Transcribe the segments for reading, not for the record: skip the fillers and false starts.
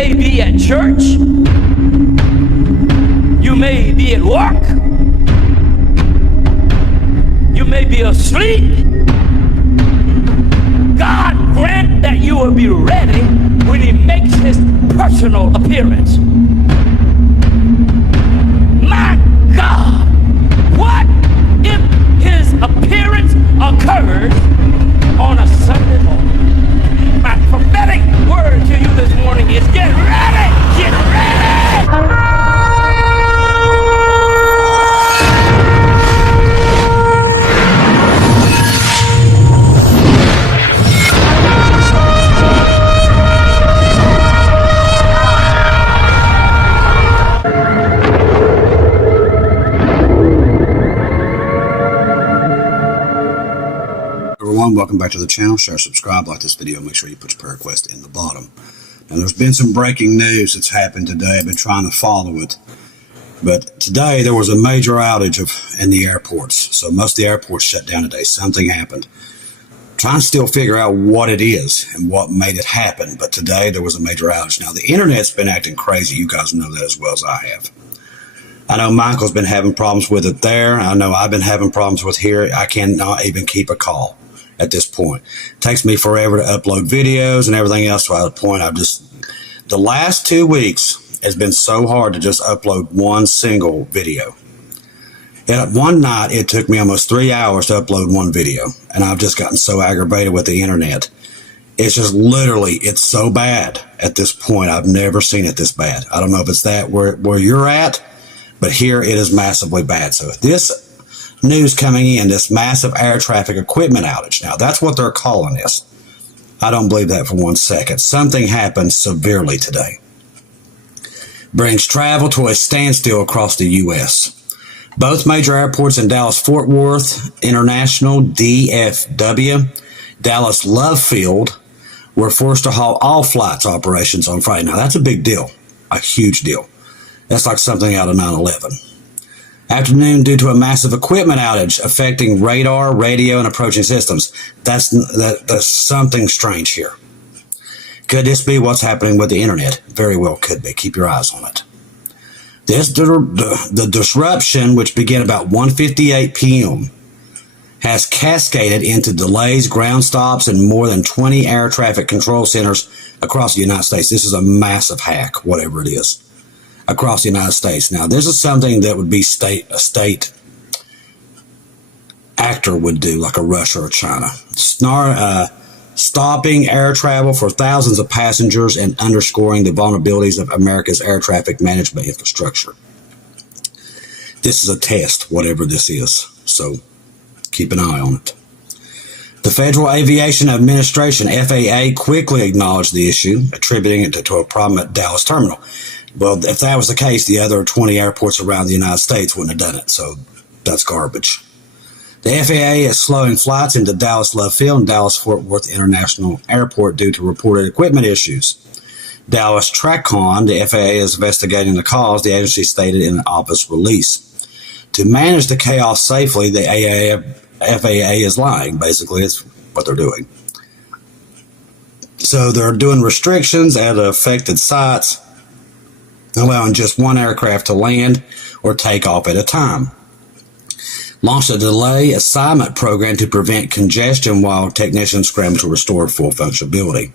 may be at church. You may be at work. You may be asleep. God grant that you will be ready when he makes his personal appearance. My God, what if his appearance occurs on a Sunday morning? My prophetic word to you this morning is get ready, get ready! Everyone, welcome back to the channel. Share, subscribe, like this video, make sure you put your prayer request in the bottom. Now, there's been some breaking news that's happened today. I've been trying to follow it, but today there was a major outage in the airports. So most of the airports shut down today. Something happened. Trying to still figure out what it is and what made it happen, but today there was a major outage. Now, the internet's been acting crazy. You guys know that as well as I have. I know Michael's been having problems with it there. I know I've been having problems with here. I cannot even keep a call at this point. It takes me forever to upload videos and everything else. So at the point, the last 2 weeks has been so hard to just upload one single video. And one night, it took me almost 3 hours to upload one video. And I've just gotten so aggravated with the internet. It's just literally, it's so bad at this point. I've never seen it this bad. I don't know if it's that where you're at, but here it is massively bad. So this news coming in, this massive air traffic equipment outage. Now, that's what they're calling this. I don't believe that for 1 second. Something happened severely today. Brings travel to a standstill across the U.S. Both major airports in Dallas-Fort Worth International, DFW, Dallas Love Field, were forced to halt all flights operations on Friday. Now, that's a big deal, a huge deal. That's like something out of 9/11. Afternoon due to a massive equipment outage affecting radar, radio, and approaching systems. That's something strange here. Could this be what's happening with the internet? Very well could be. Keep your eyes on it. The disruption, which began about 1:58 p.m., has cascaded into delays, ground stops, and more than 20 air traffic control centers across the United States. This is a massive hack, whatever it is, across the United States. Now, this is something that would be a state actor would do, like a Russia or China. Stopping air travel for thousands of passengers and underscoring the vulnerabilities of America's air traffic management infrastructure. This is a test, whatever this is, so keep an eye on it. The Federal Aviation Administration, FAA, quickly acknowledged the issue, attributing it to a problem at Dallas Terminal. Well, if that was the case, the other 20 airports around the United States wouldn't have done it, so that's garbage. The FAA is slowing flights into Dallas Love Field and Dallas-Fort Worth International Airport due to reported equipment issues. Dallas TRACON, the FAA is investigating the cause, the agency stated in an office release. To manage the chaos safely, the FAA is lying, basically. It's what they're doing. So they're doing restrictions at affected sites, allowing just one aircraft to land or take off at a time. Launched a delay assignment program to prevent congestion while technicians scramble to restore full functionality.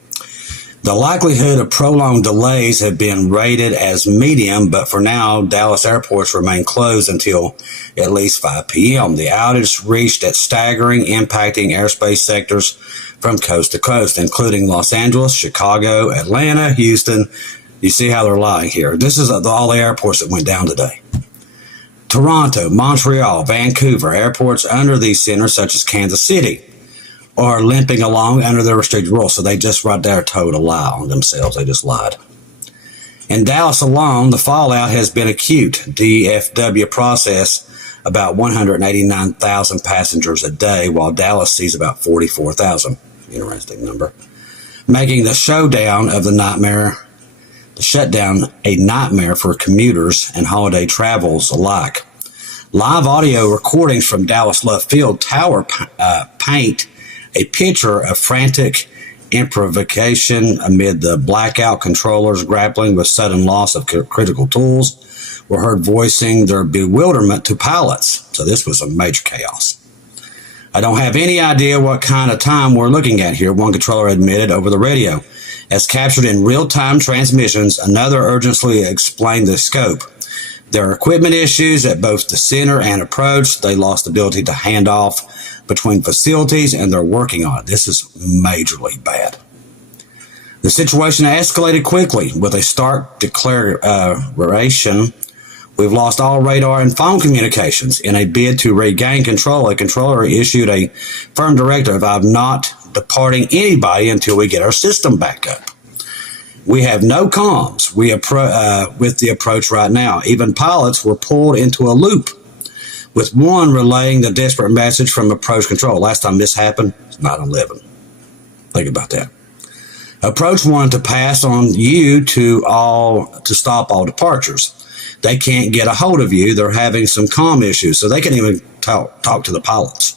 The likelihood of prolonged delays have been rated as medium, but for now, Dallas airports remain closed until at least 5 p.m. The outage reached at staggering, impacting airspace sectors from coast to coast, including Los Angeles, Chicago, Atlanta, Houston. You see how they're lying here. This is all the airports that went down today. Toronto, Montreal, Vancouver, airports under these centers, such as Kansas City, are limping along under their restricted rules. So they just right there told a lie on themselves. They just lied. In Dallas alone, the fallout has been acute. DFW process about 189,000 passengers a day, while Dallas sees about 44,000. Interesting number. Making the shutdown a nightmare for commuters and holiday travels alike. Live audio recordings from Dallas Love Field Tower paint a picture of frantic improvisation amid the blackout. Controllers grappling with sudden loss of critical tools were heard voicing their bewilderment to pilots. So this was a major chaos. I don't have any idea what kind of time we're looking at here, one controller admitted over the radio. As captured in real-time transmissions, another urgently explained the scope. There are equipment issues at both the center and approach. They lost the ability to hand off between facilities, and they're working on it. This is majorly bad. The situation escalated quickly with a stark declaration. We've lost all radar and phone communications. In a bid to regain control, a controller issued a firm directive of not departing anybody until we get our system back up. We have no comms with the approach right now. Even pilots were pulled into a loop, with one relaying the desperate message from approach control. Last time this happened, 9/11. Think about that. Approach wanted to pass on you to stop all departures. They can't get a hold of you. They're having some comm issues, so they can't even talk to the pilots.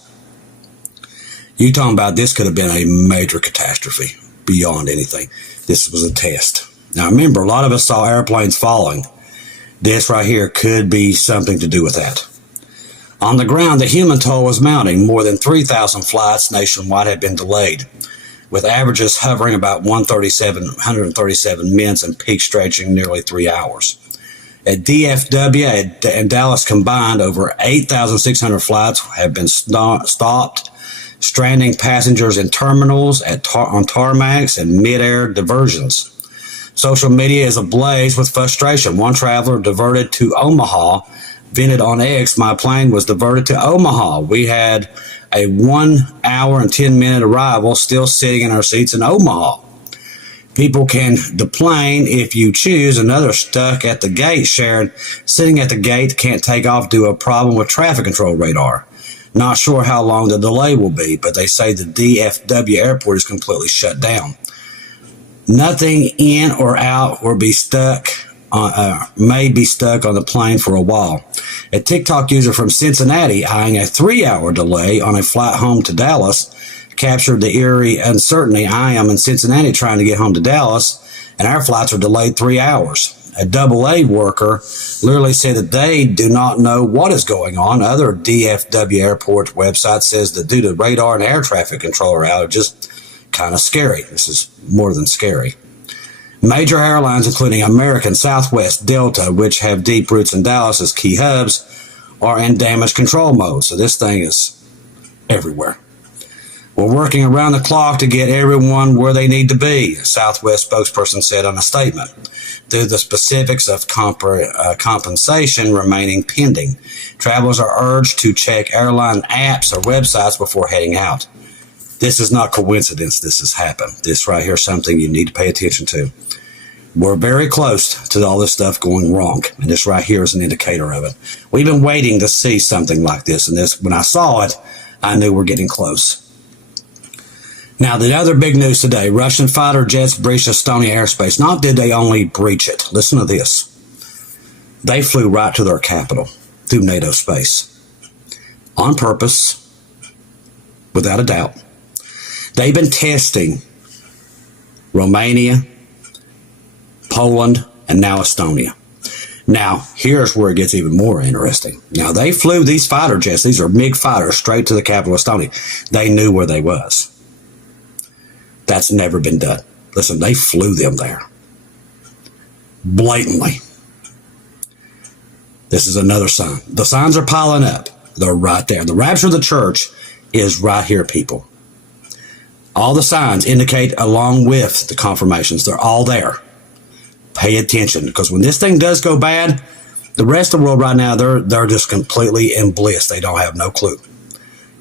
You talking about this could have been a major catastrophe beyond anything. This was a test. Now remember, a lot of us saw airplanes falling. This right here could be something to do with that. On the ground, the human toll was mounting. More than 3,000 flights nationwide had been delayed, with averages hovering about 137 minutes and peaks stretching nearly 3 hours. At DFW and Dallas combined, over 8,600 flights have been stopped, stranding passengers in terminals, on tarmacs, and mid-air diversions. Social media is ablaze with frustration. One traveler diverted to Omaha vented on X, "My plane was diverted to Omaha. We had a 1 hour and 10-minute arrival, still sitting in our seats in Omaha. People can deplane if you choose." Another stuck at the gate shared, "Sitting at the gate, can't take off due to a problem with traffic control radar. Not sure how long the delay will be, but they say the DFW airport is completely shut down. Nothing in or out or may be stuck on the plane for a while." A TikTok user from Cincinnati eyeing a 3-hour delay on a flight home to Dallas captured the eerie uncertainty. "I am in Cincinnati trying to get home to Dallas, and our flights are delayed 3 hours. A AA worker literally said that they do not know what is going on. Other DFW airport website says that due to radar and air traffic controller outages, kind of scary. This is more than scary. Major airlines, including American, Southwest, Delta, which have deep roots in Dallas as key hubs, are in damage control mode. So this thing is everywhere. "We're working around the clock to get everyone where they need to be," a Southwest spokesperson said on a statement. "Due to the specifics of compensation remaining pending, travelers are urged to check airline apps or websites before heading out." This is not coincidence this has happened. This right here is something you need to pay attention to. We're very close to all this stuff going wrong, and this right here is an indicator of it. We've been waiting to see something like this, and when I saw it, I knew we're getting close. Now, the other big news today, Russian fighter jets breached Estonia airspace. Not did they only breach it. Listen to this. They flew right to their capital through NATO space. On purpose, without a doubt. They've been testing Romania, Poland, and now Estonia. Now, here's where it gets even more interesting. Now, they flew these fighter jets. These are MiG fighters straight to the capital of Estonia. They knew where they was. That's never been done. Listen, they flew them there. Blatantly. This is another sign. The signs are piling up. They're right there. The rapture of the church is right here, people. All the signs indicate along with the confirmations. They're all there. Pay attention, because when this thing does go bad, the rest of the world right now, they're just completely in bliss. They don't have no clue.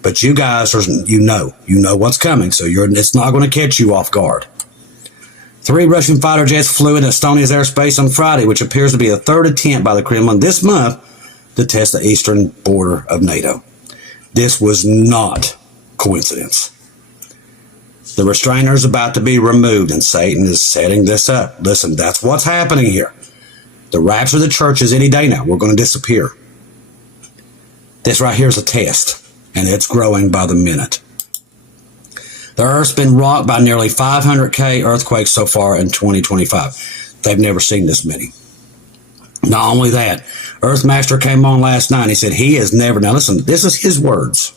But you guys, you know what's coming, so it's not going to catch you off guard. 3 Russian fighter jets flew into Estonia's airspace on Friday, which appears to be the third attempt by the Kremlin this month to test the eastern border of NATO. This was not coincidence. The restrainer is about to be removed, and Satan is setting this up. Listen, that's what's happening here. The rapture of the church is any day now. We're going to disappear. This right here is a test, and it's growing by the minute. The Earth's been rocked by nearly 500K earthquakes so far in 2025. They've never seen this many. Not only that, Earthmaster came on last night. He said he has never, now listen, this is his words.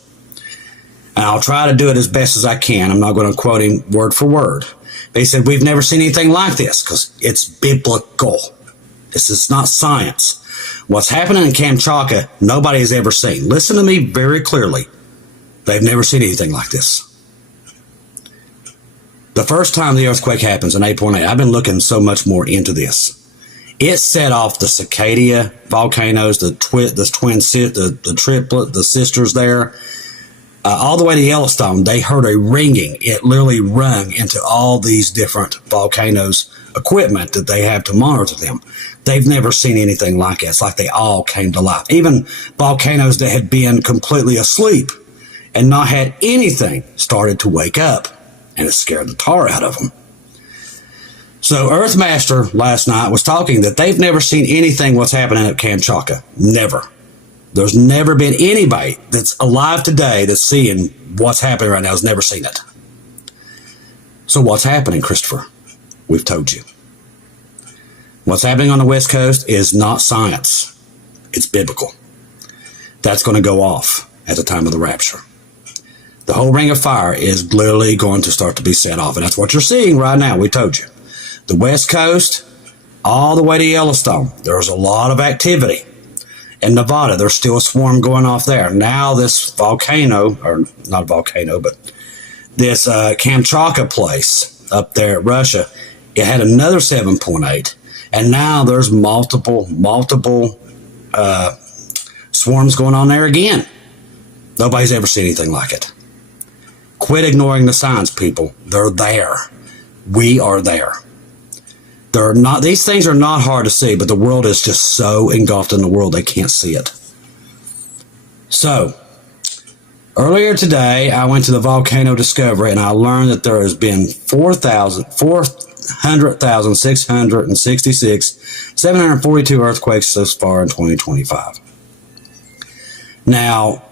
And I'll try to do it as best as I can. I'm not going to quote him word for word. But he said, we've never seen anything like this because it's biblical. This is not science. What's happening in Kamchatka, nobody has ever seen. Listen to me very clearly. They've never seen anything like this. The first time the earthquake happens in 8.8, I've been looking so much more into this. It set off the Cicadia volcanoes, the triplet, the sisters there, all the way to Yellowstone. They heard a ringing. It literally rung into all these different volcanoes' equipment that they have to monitor them. They've never seen anything like it. It's like they all came to life. Even volcanoes that had been completely asleep and not had anything started to wake up, and it scared the tar out of them. So Earthmaster last night was talking that they've never seen anything what's happening at Kamchatka. Never. There's never been anybody that's alive today that's seeing what's happening right now has never seen it. So what's happening, Christopher? We've told you. What's happening on the West Coast is not science. It's biblical. That's going to go off at the time of the rapture. The whole ring of fire is literally going to start to be set off. And that's what you're seeing right now. We told you. The West Coast, all the way to Yellowstone, there's a lot of activity. In Nevada, there's still a swarm going off there. Now this volcano, or not a volcano, but this Kamchatka place up there at Russia, it had another 7.8. And now there's multiple swarms going on there again. Nobody's ever seen anything like it. Quit ignoring the signs, people. They're there. We are there. They're not. These things are not hard to see, but the world is just so engulfed in the world they can't see it. So, earlier today, I went to the Volcano Discovery, and I learned that there has been 742 earthquakes so far in 2025. Now,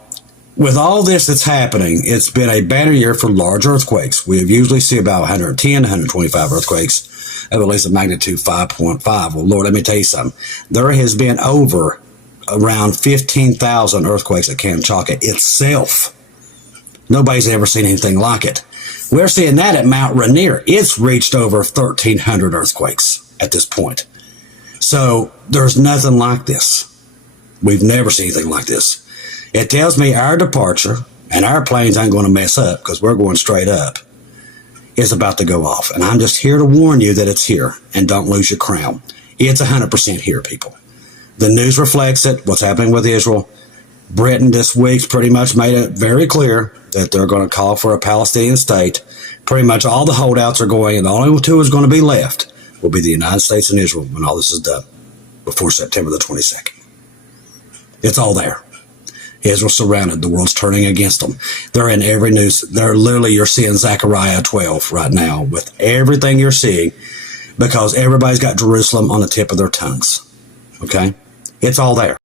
with all this that's happening, it's been a banner year for large earthquakes. We usually see about 110 to 125 earthquakes of at least a magnitude 5.5. Well, Lord, let me tell you something. There has been around 15,000 earthquakes at Kamchatka itself. Nobody's ever seen anything like it. We're seeing that at Mount Rainier. It's reached over 1,300 earthquakes at this point. So there's nothing like this. We've never seen anything like this. It tells me our departure, and our planes ain't going to mess up because we're going straight up, is about to go off. And I'm just here to warn you that it's here, and don't lose your crown. It's 100% here, people. The news reflects it, what's happening with Israel. Britain this week's pretty much made it very clear that they're going to call for a Palestinian state. Pretty much all the holdouts are going, and the only two is going to be left will be the United States and Israel when all this is done before September the 22nd. It's all there. Israel surrounded. The world's turning against them. They're in every news. They're literally, you're seeing Zechariah 12 right now with everything you're seeing because everybody's got Jerusalem on the tip of their tongues. Okay? It's all there.